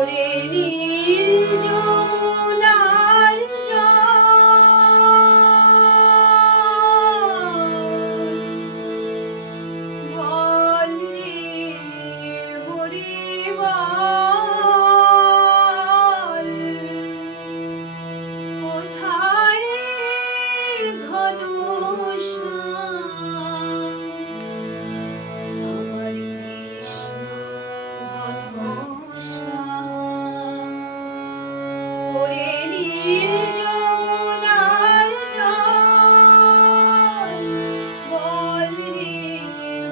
ওরে নীল যমুনার জল বল রে মোরে বল কোথায় ঘন শ্যাম আমার কৃষ্ণ ঘনশ্যাম ওরে নীল যমুনার জল বল রে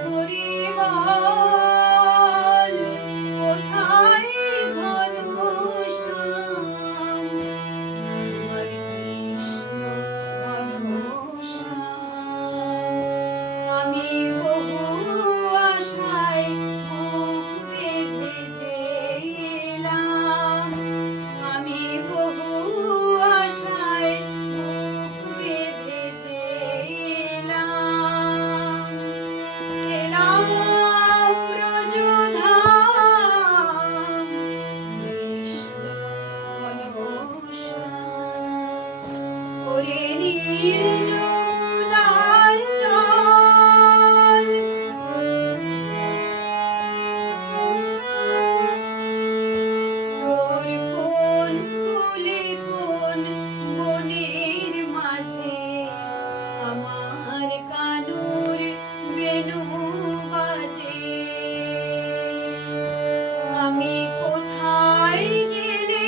মোরে বল কোথায় ঘনশ্যাম আমার কৃষ্ণ ঘনশ্যাম আমি বহু আশায় বুক বেঁধে চেয়েলাম আমি বহু আশায় বুক বেঁধে চেয়েলাম এলাম ব্রজধাম কৃষ্ণ ঘনশ্যাম ওরে নীল যমুনার জল তোর কোন কুলে কোন বনের মাঝে আমার কানুর বেনু বাজে আমি কোথায় গেলে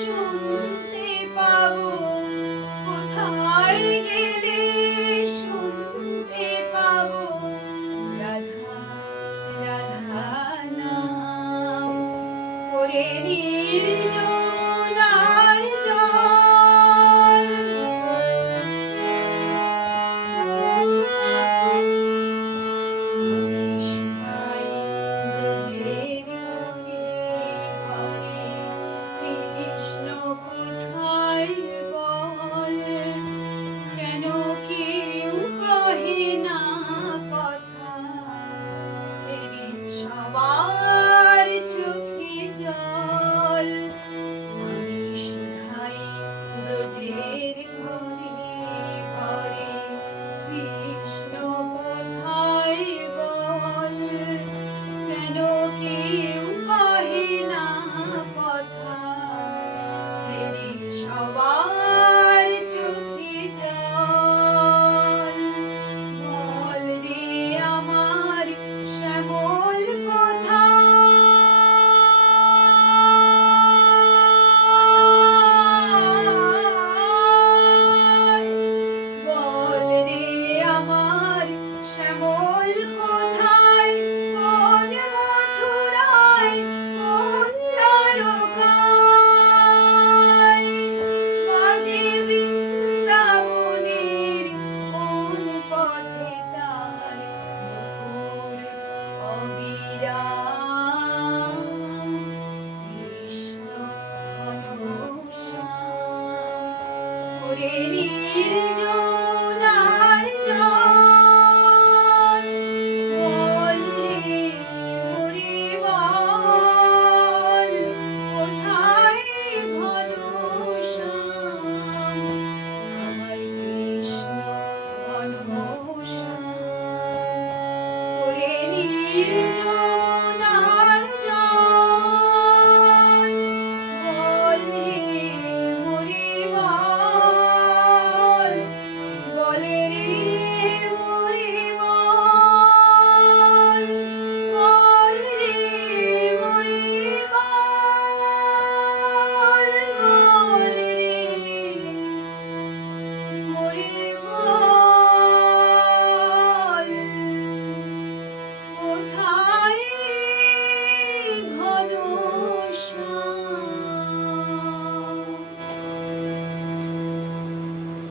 শুনতে পাবো কোথায় গেলে শুনতে পাবো রাধা রাধা নাম ওরে নীল